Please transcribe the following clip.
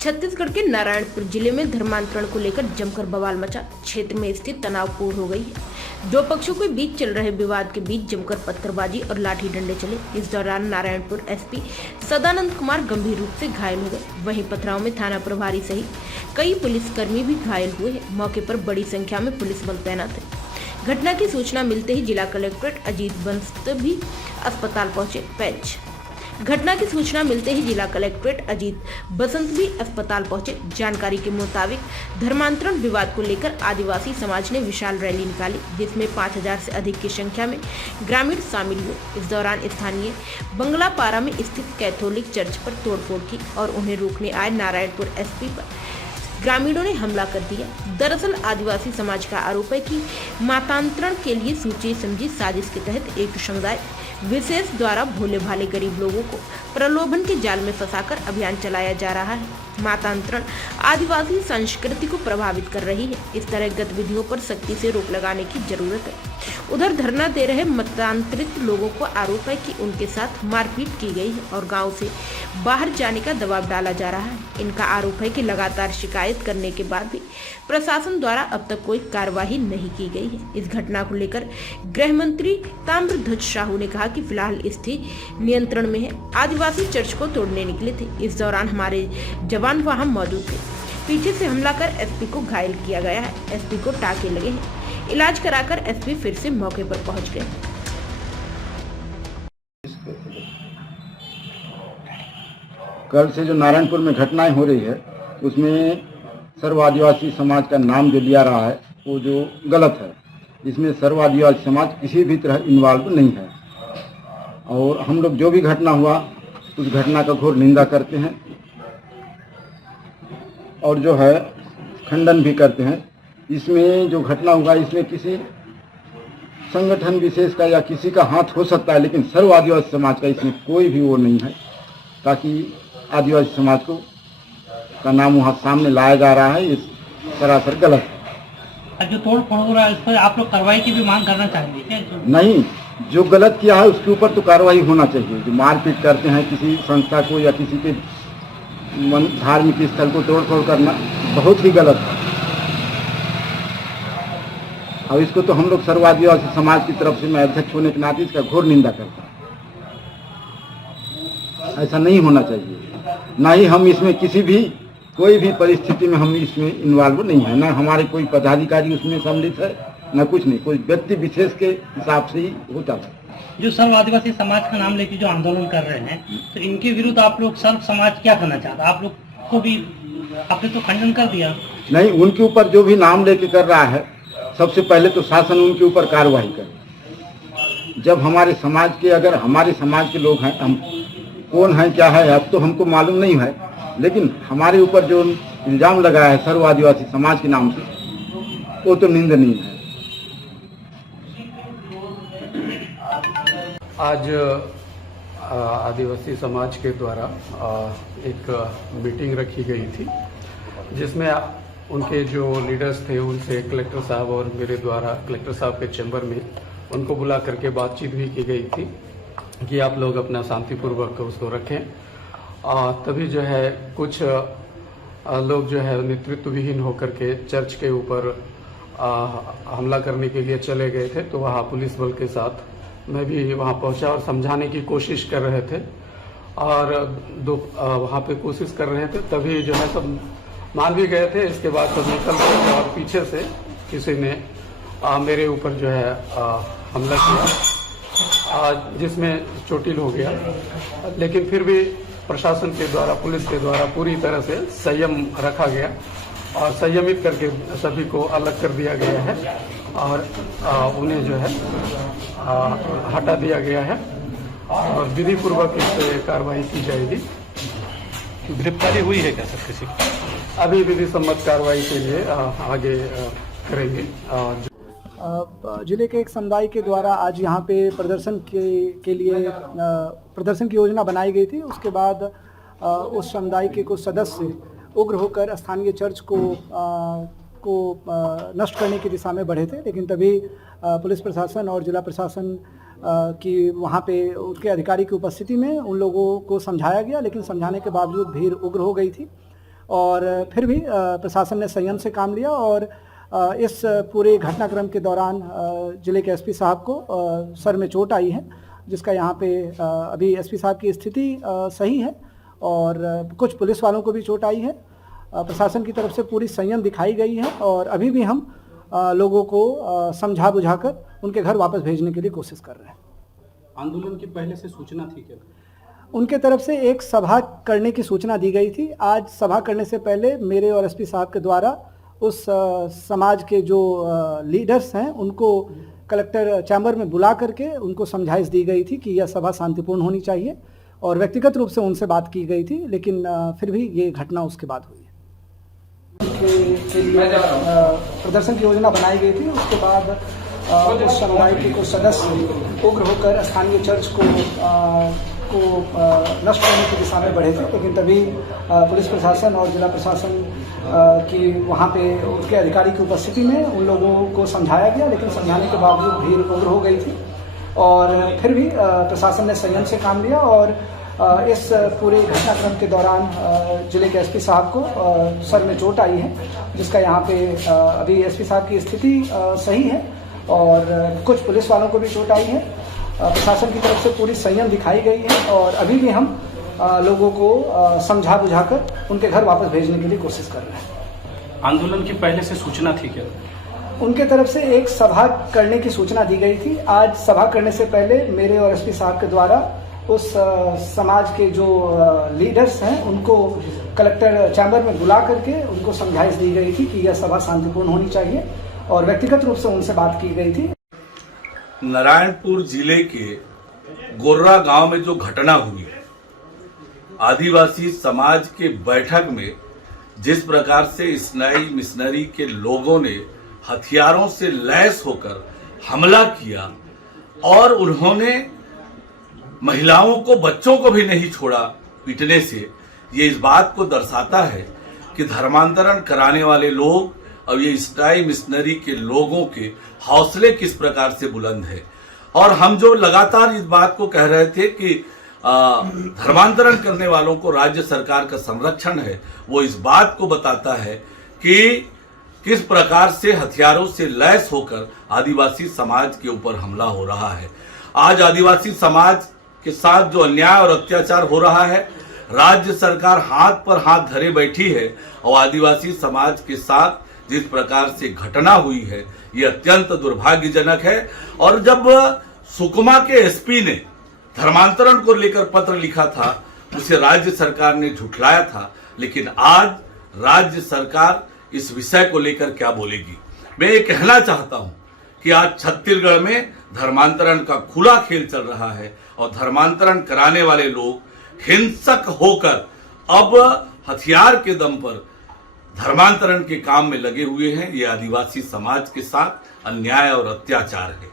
छत्तीसगढ़ के नारायणपुर जिले में धर्मांतरण को लेकर जमकर बवाल मचा। क्षेत्र में स्थिति तनावपूर्ण हो गई है। दो पक्षों के बीच चल रहे विवाद के बीच जमकर पत्थरबाजी और लाठी डंडे चले। इस दौरान नारायणपुर एसपी सदानंद कुमार गंभीर रूप से घायल हो गए। वहीं पथराव में थाना प्रभारी सहित कई पुलिसकर्मी भी घायल हुए हैं। मौके पर बड़ी संख्या में पुलिस बल तैनात है। घटना की सूचना मिलते ही जिला कलेक्टर अजीत बंस्त भी अस्पताल पहुंचे। घटना की सूचना मिलते ही जिला कलेक्ट्रेट अजीत बसंत भी अस्पताल पहुंचे। जानकारी के मुताबिक धर्मांतरण विवाद को लेकर आदिवासी समाज ने विशाल रैली निकाली, जिसमें 5000 से अधिक की संख्या में ग्रामीण शामिल हुए। इस दौरान स्थानीय बंगलापारा में स्थित कैथोलिक चर्च पर तोड़फोड़ की और उन्हें रोकने आए नारायणपुर एसपी पर ग्रामीणों ने हमला कर दिया। दरअसल आदिवासी समाज का आरोप है कि मतांतरण के लिए सोची समझी साजिश के तहत एक समुदाय विशेष द्वारा भोले भाले गरीब लोगों को प्रलोभन के जाल में फंसाकर अभियान चलाया जा रहा है। मतांतरण आदिवासी संस्कृति को प्रभावित कर रही है। इस तरह गतिविधियों पर सख्ती से रोक लगाने की जरूरत है। उधर धरना दे रहे मतांतरित लोगों को आरोप है कि उनके साथ मारपीट की गई है और गांव से बाहर जाने का दबाव डाला जा रहा है। इनका आरोप है कि लगातार शिकायत करने के बाद भी प्रशासन द्वारा अब तक कोई कार्यवाही नहीं की गई है। इस घटना को लेकर गृह मंत्री ताम्रध्वज साहू ने कहा कि फिलहाल स्थिति नियंत्रण में है। आदिवासी चर्च को तोड़ने निकले थे। इस दौरान हमारे जवान वहां मौजूद थे। पीछे से हमला कर एसपी को घायल किया गया है। एसपी को टाके लगे हैं। इलाज कराकर एसपी फिर से मौके पर पहुंच गए। कल से जो नारायणपुर में घटनाएं हो रही है, उसमें सर्व आदिवासी समाज का नाम जो लिया रहा है वो जो गलत है। इसमें सर्व आदिवासी समाज किसी भी तरह इन्वॉल्व नहीं है और हम लोग जो भी घटना हुआ उस घटना का घोर निंदा करते हैं और जो है खंडन भी करते हैं। इसमें जो घटना हुआ इसमें किसी संगठन विशेष का या किसी का हाथ हो सकता है, लेकिन सर्व आदिवासी समाज का इसमें कोई भी वो नहीं है, ताकि आदिवासी समाज को का नाम वहाँ सामने लाया जा रहा है। इस सरासर गलत है। जो तोड़ फोड़ हो रहा है उस पर आप लोग कार्रवाई की भी मांग करना चाहेंगे क्या? नहीं, जो गलत किया है उसके ऊपर तो कार्रवाई होना चाहिए। जो मारपीट करते हैं किसी संस्था को या किसी के धार्मिक स्थल को तोड़फोड़ करना बहुत ही गलत है और इसको तो हम लोग सर्व आदिवासी समाज की तरफ से मैं अध्यक्ष होने के नाते इसका घोर निंदा करता हूँ। ऐसा नहीं होना चाहिए। ना ही हम इसमें किसी भी कोई भी परिस्थिति में हम इसमें इन्वॉल्व नहीं है। ना हमारे कोई पदाधिकारी उसमें सम्मिलित है, न कुछ नहीं। कोई व्यक्ति विशेष के हिसाब से ही होता है। जो सर्व आदिवासी समाज का नाम लेके जो आंदोलन कर रहे हैं, तो इनके विरुद्ध आप लोग सर्व समाज क्या करना चाहता है? आप लोग को भी आपने तो खंडन कर दिया। नहीं, उनके ऊपर जो भी नाम लेके कर रहा है, सबसे पहले तो शासन उनके ऊपर कार्रवाई करे। जब हमारे समाज के, अगर हमारे समाज के लोग हैं, हम कौन है क्या है अब तो हमको मालूम नहीं है, लेकिन हमारे ऊपर जो इल्जाम लगाया है सर्व आदिवासी समाज के नाम से, वो तो निंदनीय है। आज आदिवासी समाज के द्वारा एक मीटिंग रखी गई थी, जिसमें उनके जो लीडर्स थे उनसे कलेक्टर साहब और मेरे द्वारा कलेक्टर साहब के चैम्बर में उनको बुला करके बातचीत भी की गई थी कि आप लोग अपना शांतिपूर्वक उसको रखें। तभी जो है कुछ लोग जो है नेतृत्व विहीन होकर के चर्च के ऊपर हमला करने के लिए चले गए थे। तो वहाँ पुलिस बल के साथ मैं भी वहाँ पहुँचा और समझाने की कोशिश कर रहे थे और वहाँ पे कोशिश कर रहे थे। तभी जो है सब मान भी गए थे। इसके बाद सब निकल गए और पीछे से किसी ने मेरे ऊपर जो है हमला किया, जिसमें चोटिल हो गया। लेकिन फिर भी प्रशासन के द्वारा, पुलिस के द्वारा पूरी तरह से संयम रखा गया और संयमित करके सभी को अलग कर दिया गया है और उन्हें जो है हटा दिया गया है और विधि पूर्वक इस पे कार्रवाई की जाएगी। गिरफ्तारी हुई है क्या सर किसी? अभी विधि सम्मत कार्रवाई के लिए आगे करेंगे। जिले के एक समुदाय के द्वारा आज यहाँ पे प्रदर्शन के लिए प्रदर्शन की योजना बनाई गई थी। उसके बाद उस समुदाय के कुछ सदस्य उग्र होकर स्थानीय चर्च को नष्ट करने की दिशा में बढ़े थे, लेकिन तभी पुलिस प्रशासन और जिला प्रशासन की वहाँ पे उसके अधिकारी की उपस्थिति में उन लोगों को समझाया गया, लेकिन समझाने के बावजूद भीड़ उग्र हो गई थी और फिर भी प्रशासन ने संयम से काम लिया और इस पूरे घटनाक्रम के दौरान जिले के एसपी साहब को सर में चोट आई है, जिसका यहाँ पे अभी एसपी साहब की स्थिति सही है और कुछ पुलिस वालों को भी चोट आई है। प्रशासन की तरफ से पूरी संयम दिखाई गई है और अभी भी हम लोगों को समझा बुझाकर उनके घर वापस भेजने के लिए कोशिश कर रहे हैं। आंदोलन की पहले से सूचना थी क्या? उनके तरफ से एक सभा करने की सूचना दी गई थी। आज सभा करने से पहले मेरे और एसपी साहब के द्वारा उस समाज के जो लीडर्स हैं उनको कलेक्टर चैम्बर में बुला करके उनको समझाइश दी गई थी कि यह सभा शांतिपूर्ण होनी चाहिए और व्यक्तिगत रूप से उनसे बात की गई थी, लेकिन फिर भी ये घटना उसके बाद हुई है। के लिए प्रदर्शन की योजना बनाई गई थी। उसके बाद उस समुदाय के कुछ सदस्य उग्र होकर स्थानीय चर्च को नष्ट करने की दिशा में बढ़े थे, लेकिन तभी पुलिस प्रशासन और जिला प्रशासन की वहाँ पे उसके अधिकारी की उपस्थिति में उन लोगों को समझाया गया, लेकिन समझाने के बावजूद भीड़ उग्र हो गई थी और फिर भी प्रशासन ने संयम से काम लिया और इस पूरे घटनाक्रम के दौरान जिले के एसपी साहब को सर में चोट आई है, जिसका यहाँ पे अभी एसपी साहब की स्थिति सही है और कुछ पुलिस वालों को भी चोट आई है। प्रशासन की तरफ से पूरी संयम दिखाई गई है और अभी भी हम लोगों को समझा बुझाकर उनके घर वापस भेजने के लिए कोशिश कर रहे हैं। आंदोलन की पहले से सूचना थी क्या? उनके तरफ से एक सभा करने की सूचना दी गई थी। आज सभा करने से पहले मेरे और एसपी साहब के द्वारा उस समाज के जो लीडर्स हैं उनको कलेक्टर चैम्बर में बुला करके उनको समझाइश दी गई थी कि यह सभा शांतिपूर्ण होनी चाहिए और व्यक्तिगत रूप से उनसे बात की गई थी। नारायणपुर जिले के गोर्रा गांव में जो घटना हुई, आदिवासी समाज के बैठक में जिस प्रकार से इस्नाई मिशनरी के लोगों ने हथियारों से लैस होकर हमला किया और उन्होंने महिलाओं को, बच्चों को भी नहीं छोड़ा पीटने से, ये इस बात को दर्शाता है कि धर्मांतरण कराने वाले लोग और ये इस्लामी मिशनरी के लोगों के हौसले किस प्रकार से बुलंद है। और हम जो लगातार इस बात को कह रहे थे कि धर्मांतरण करने वालों को राज्य सरकार का संरक्षण है, वो इस बात को बताता है कि किस प्रकार से हथियारों से लैस होकर आदिवासी समाज के ऊपर हमला हो रहा है। आज आदिवासी समाज के साथ जो अन्याय और अत्याचार हो रहा है, राज्य सरकार हाथ पर हाथ धरे बैठी है और आदिवासी समाज के साथ जिस प्रकार से घटना हुई है ये अत्यंत दुर्भाग्यजनक है। और जब सुकमा के एसपी ने धर्मांतरण को लेकर पत्र लिखा था, उसे राज्य सरकार ने झुठलाया था, लेकिन आज राज्य सरकार इस विषय को लेकर क्या बोलेगी। मैं ये कहना चाहता हूं कि आज छत्तीसगढ़ में धर्मांतरण का खुला खेल चल रहा है और धर्मांतरण कराने वाले लोग हिंसक होकर अब हथियार के दम पर धर्मांतरण के काम में लगे हुए हैं। ये आदिवासी समाज के साथ अन्याय और अत्याचार है।